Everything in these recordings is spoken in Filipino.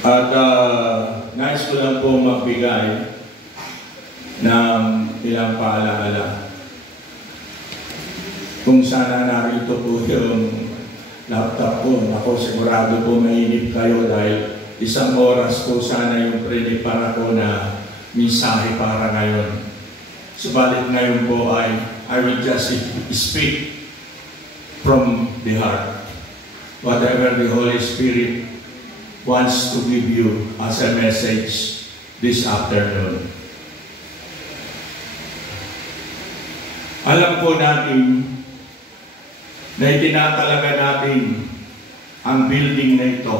At nais ko lang po magbigay ng ilang paalaala. Kung sana narito po yung laptop ko, ako sigurado po mainip kayo dahil isang oras po sana yung prepara ko na mensahe para ngayon. Subalit ngayon po I will just speak from the heart. Whatever the Holy Spirit wants to give you as a message this afternoon. Alam po natin na itinatalaga natin ang building na ito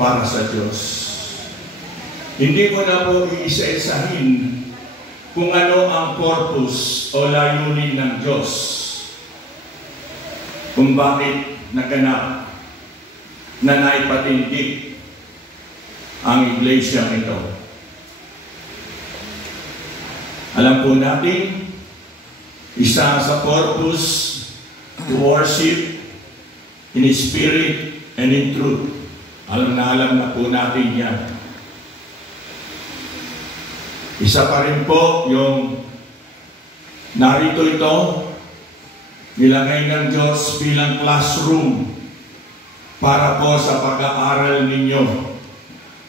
para sa Diyos. Hindi ko na po iisa-isahin kung ano ang purpose o layunin ng Diyos, kung bakit naganap na naipatindig ang iglesia ito. Alam po natin, isa sa purpose to worship in spirit and in truth. Alam na po natin yan. Isa pa rin po yung narito ito, nilagay ng Diyos bilang classroom para po sa pag-aaral ninyo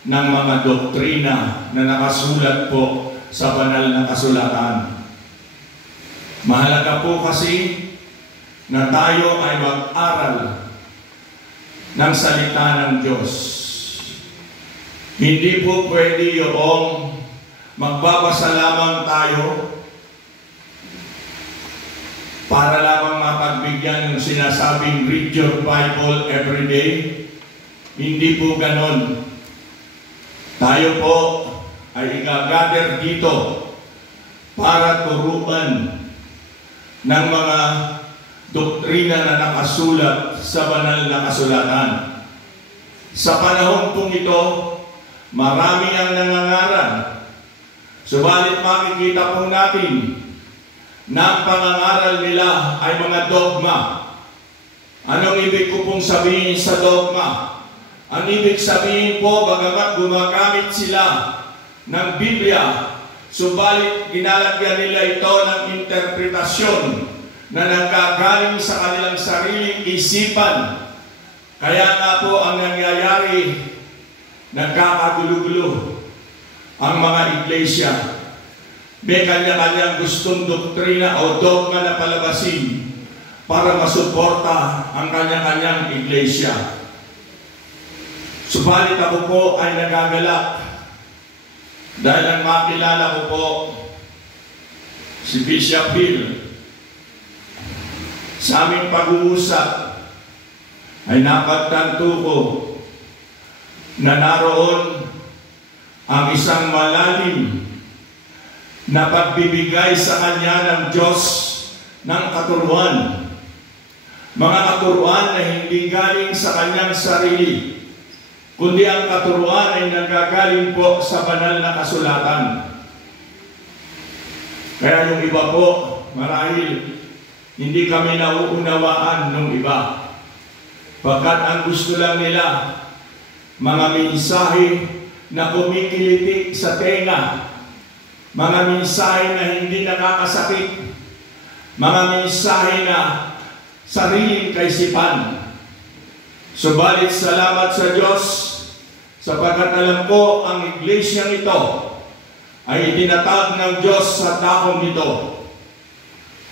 ng mga doktrina na nakasulat po sa banal na kasulatan. Mahalaga po kasi na tayo ay mag-aral ng salita ng Diyos. Hindi po pwede yung magbabasa lamang tayo para lamang mapagbigyan ng sinasabing read your Bible every day. Hindi po ganon. Tayo po ay i-gather dito para turuan ng mga doktrina na nakasulat sa banal na kasulatan. Sa panahon pong ito, marami ang nangangaral. Subalit makikita po natin na ang pangangaral nila ay mga dogma. Anong ibig ko pong sabihin sa dogma? Ang ibig sabihin po, bagamat gumagamit sila ng Biblia, subalit ginalagyan nila ito ng interpretasyon na nanggagaling sa kanilang sariling isipan. Kaya nga po ang nangyayari, nagkakagulo-gulo ang mga iglesia. May kanya-kanyang gustong doktrina o dogma na palabasin para masuporta ang kanya-kanyang iglesia. Subalit ako po ay nagagalak dahil ang makilala ko po si Bishop Hill. Sa aming pag-uusap ay napagtanto ko na naroon ang isang malalim na pagbibigay sa kanya ng Diyos ng katuruan. Mga katuruan na hindi galing sa kanyang sarili, kundi ang katuruan ay nagagaling po sa banal na kasulatan. Kaya yung iba po, marahil hindi kami nauunawaan ng iba. Pagkat ang gusto lang nila, mga mensahe na kumikiliti sa tenga, mga mensahe na hindi nakakasakit, mga mensahe na sariling kaisipan. Subalit salamat sa Diyos, sapagkat alam ko ang iglesyang ito ay itinatag ng Diyos sa takong ito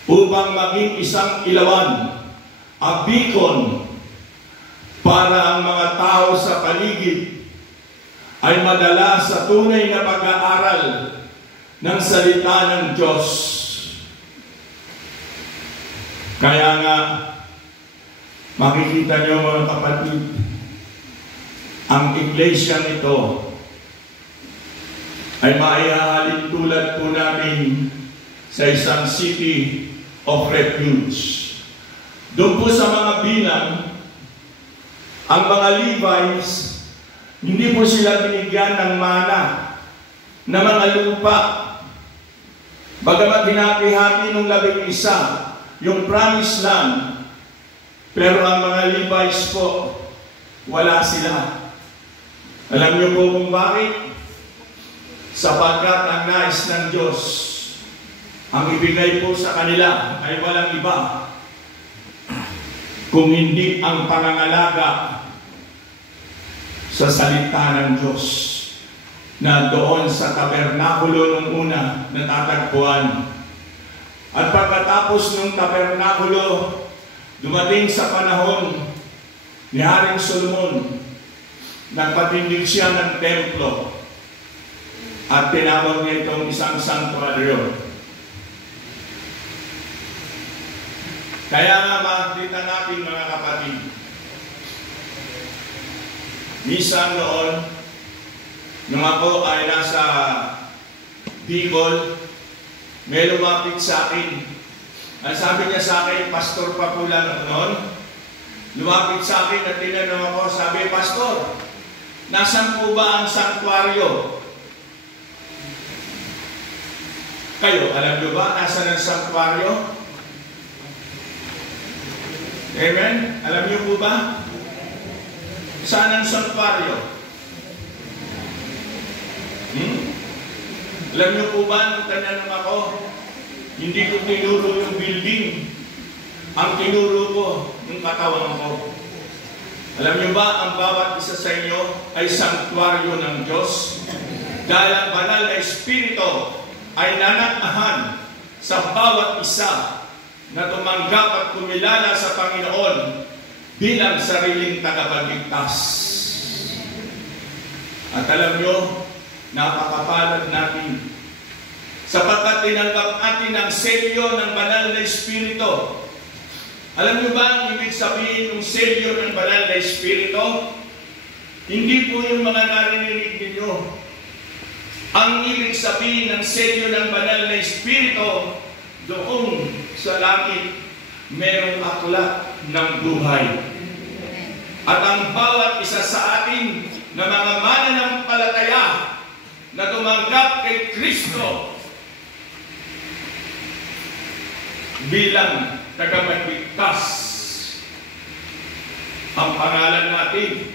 upang maging isang ilawan, a beacon, para ang mga tao sa paligid ay madala sa tunay na pag-aaral ng salita ng Diyos. Kaya nga, makikita niyo mga kapatid, ang iglesia nito ay maihahalin tulad po namin sa isang city of refuge. Doon po sa mga bilang, ang mga Levites, hindi po sila binigyan ng mana na mga lupa. Bagamat hinati-hati nung 11, yung promised land, pero ang mga Levites po, wala sila. Alam niyo po kung bakit? Sapagkat ang nais ng Diyos, ang ibigay po sa kanila ay walang iba kung hindi ang pangangalaga sa salita ng Diyos na doon sa tabernakulo nung una natatagpuan. At pagkatapos ng tabernakulo, dumating sa panahon ni Haring Solomon, nagpatindig siya ng templo at tinawag niya itong isang santuaryo. Kaya nga makikita natin mga kapatid, minsan noon, nung ako ay nasa Bicol, may lumapit sa akin. Ang sabi niya sa akin, pastor pa po lang noon, lumapit sa akin at tinanong ako, sabi, Pastor, nasan po ba ang sanktuaryo? Kayo, alam niyo ba nasan ang sanktuaryo? Amen? Alam niyo po ba? Saan ang sanktuaryo? Alam niyo po ba, nung tanong ako, hindi ko tinuro yung building. Ang tinuro ko, yung katawan ko. Alam niyo ba, ang bawat isa sa inyo ay sanktuaryo ng Diyos? Dahil ang banal na Espiritu ay nananahan sa bawat isa na tumanggap at kumilala sa Panginoon bilang sariling tagapagligtas. At alam niyo, napakapalad natin sapagkat tinanggap natin ang selyo ng banal na Espiritu. Alam niyo ba ang ibig sabihin ng selyo ng banal na Espiritu? Hindi po yung mga narinig ninyo. Ang ibig sabihin ng selyo ng banal na Espiritu, doon sa langit, merong aklat ng buhay. At ang bawat isa sa atin na mga mananampalataya na tumanggap kay Kristo bilang tagapagligtas, ang pangalan natin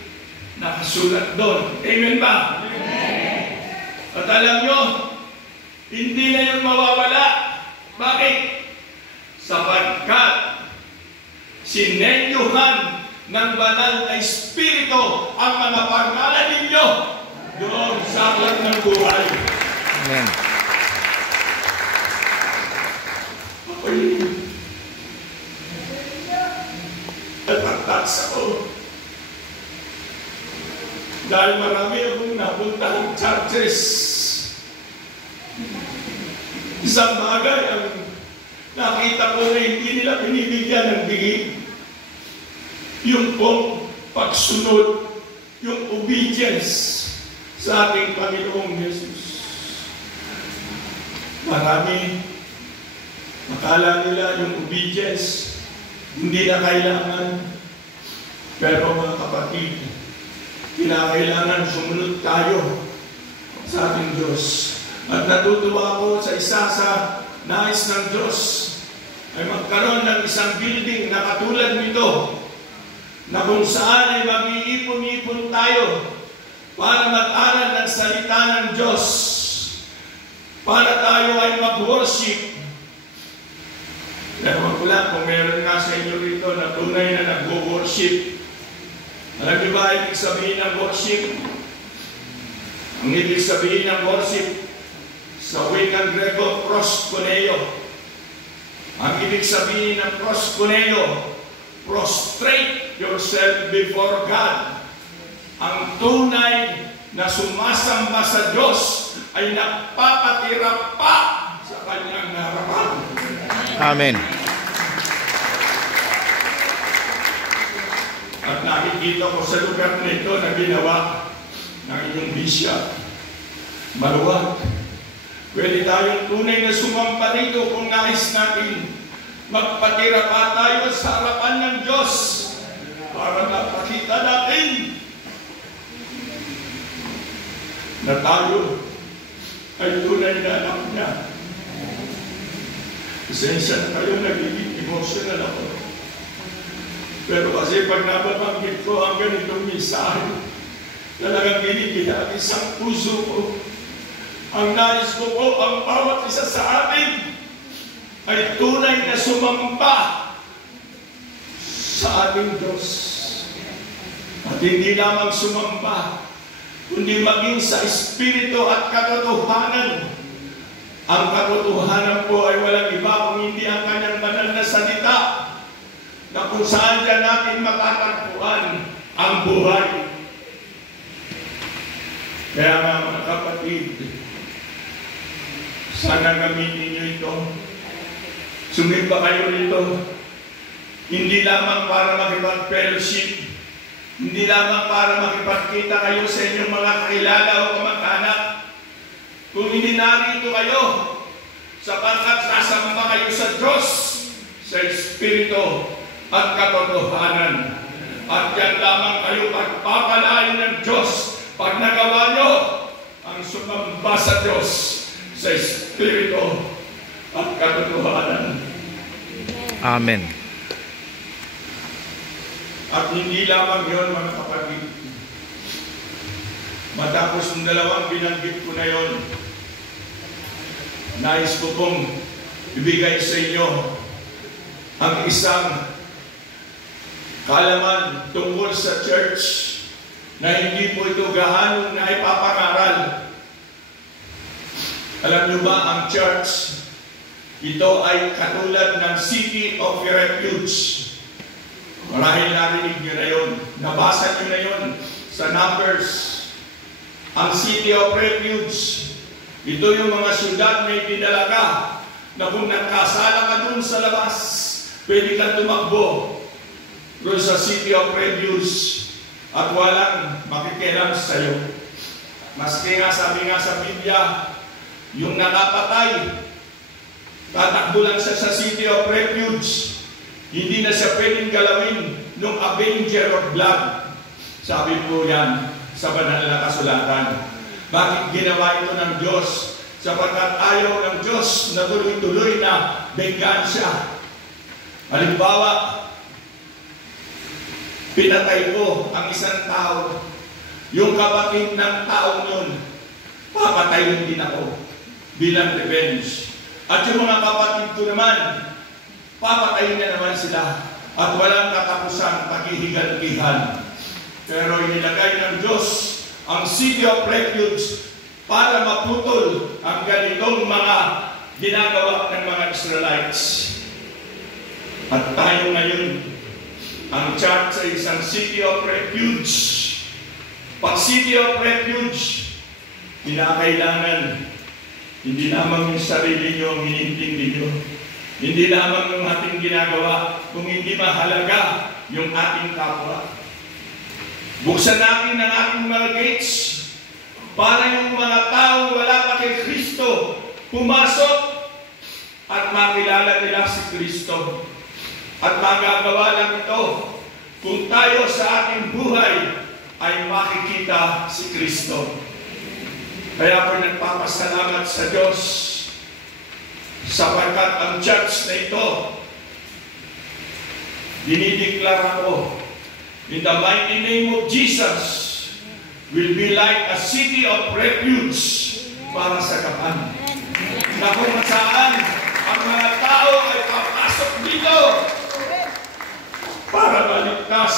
nakasulat doon. Amen ba? Amen. At alam nyo, hindi na yun mawawala. Bakit? Sapagkat sinenyuhan ng banal na Espiritu ang mga pangalan ninyo doon sa aklat ng buhay. Amen. Ako'y natatas ako. Dahil marami akong napuntang churches. Isang bagay ang nakita ko na hindi nila binibigyan ng bigay. Yung pong pagsunod, yung obedience sa ating Panginoong Yesus. Marami, akala nila yung obedience, hindi na kailangan. Pero mga kapatid, kinakailangan sumunod tayo sa ating Diyos. At natutuwa ako sa isa sa nais ng Diyos ay magkaroon ng isang building na katulad nito, na kung saan ay mag-iipon-ipon tayo para mag-aral ng salita ng Diyos, para tayo ay mag-worship. Pero wala, kung meron nga sa inyo rito na tunay na nag-worship, alam niyo ba ibig sabihin ng worship? Ang ibig sabihin ng worship sa wikang Grego, proskuneo. Ang ibig sabihin ng proskuneo, prostrate yourself before God. Ang tunay na sumasamba sa Diyos ay nagpapatira pa sa kanyang harapan. Amen. At nakikita ko sa lugar nito na ginawa ng inyong bisya. Maluwag. Pwede tayong tunay na sumamba rito kung nais natin magpatira pa tayo sa harapan ng Diyos para mapakita natin na tayo ay tunay na anak niya. Pasensya na kayo, nagiging emotional ako. Pero kasi pag nababanggit ko ang ganitong mensahe, Talagang ginigilagis ang puso ko. Ang nais ko po, ang bawat isa sa atin ay tunay na sumamba sa ating Diyos. At hindi lamang sumamba, kundi maging sa Espiritu at katotohanan. Ang katotohanan po ay walang iba kung hindi ang kanyang banal na salita, na kung saan dyan natin matatagpuan ang buhay. Kaya nga mga kapatid, sana gamitin niyo ito. Sumimba kayo rito. Hindi lamang para makipag-fellowship, hindi lamang para makipagkita kayo sa inyong mga kakilala o kamag-anak. Kung hindi narito kayo, sapagkat sasamba kayo sa Diyos, sa Espiritu at katotohanan. At yan lamang kayo pagpapalain ng Diyos pag nagawa nyo ang sumamba sa Diyos, sa Espiritu at katotohanan. Amen. At hindi lamang yun, mga kapatid. Matapos ng dalawang binanggit ko na yun, nais ko pong ibigay sa inyo ang isang kaalaman tungkol sa church na hindi po ito gaano na ipapangaral. Alam niyo ba, ang church, ito ay katulad ng City of Refuge. Marahil narinig niyo na yun. Nabasa niyo na yun sa Numbers. Ang City of Refuge, ito yung mga syudad na ipinalaga na kung nagkasala ka dun sa labas, pwede kang tumakbo doon sa City of Refuge at walang makikialam sa iyo. Maski nga sabi nga sa Biblia, yung nakapatay, tatakbo lang siya sa City of Refuge. Hindi na siya pwedeng galawin ng Avenger of Blood. Sabi po yan sa banal na kasulatan. Bakit ginawa ito ng Diyos? Sapagkat ayaw ng Diyos na tuloy-tuloy na benggansya. Halimbawa, pinatay ko ang isang tao. Yung kapatid ng taong yun, papatayin din ako bilang revenge. At yung mga kapatid ko naman, papatayin na naman sila at walang katapusang paghihigantihan. Pero inilagay ng Diyos ang City of Refuge para maputol ang ganitong mga ginagawa ng mga Israelites. At tayo ngayon, ang church ay isang City of Refuge. Pag City of Refuge, kinakailangan hindi lamang yung sarili nyo ang hinintindi nyo. Hindi lamang yung ating ginagawa, kung hindi mahalaga yung ating kapwa. Buksan natin ang ating mga gates para yung mga taong wala pa kay Kristo pumasok at makilala nila si Kristo. At magagawa lang ito kung tayo sa ating buhay ay makikita si Kristo. Kaya po nagpapasalamat sa Diyos sapagkat ang church na ito, dinideklara ko, in the mighty name of Jesus, will be like a city of refuge para sa kapan. Na kung saan ang mga tao ay papasok dito para maligtas,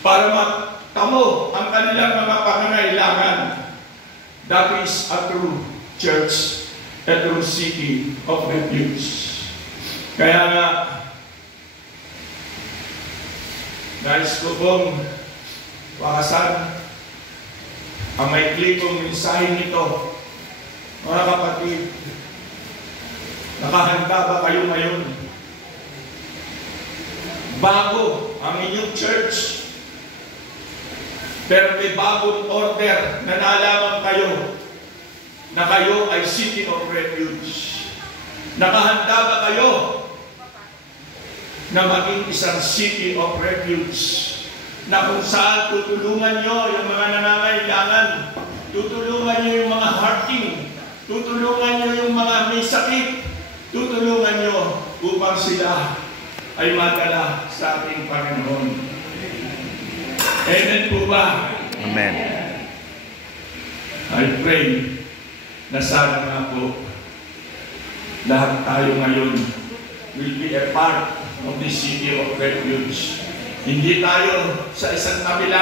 para magtamo ang kanilang mga pangangailangan. That is a true church, a true city of refuge. Kaya nga, nais ko pong wakasan ang maikli kong mensahe nito. Mga kapatid, nakahanda ba kayo ngayon? Bago ang inyong church, pero may bagong order na nalaman kayo na kayo ay City of Refuge. Nakahanda ba kayo na maging isang City of Refuge na kung saan tutulungan nyo yung mga nangangailangan, tutulungan nyo yung mga hurting, tutulungan nyo yung mga may sakit, tutulungan nyo upang sila ay madala sa ating Panginoon. Amen po ba? Amen. I pray na sana nga po lahat tayo ngayon will be a part of the city of refuge. Hindi tayo sa isang kabila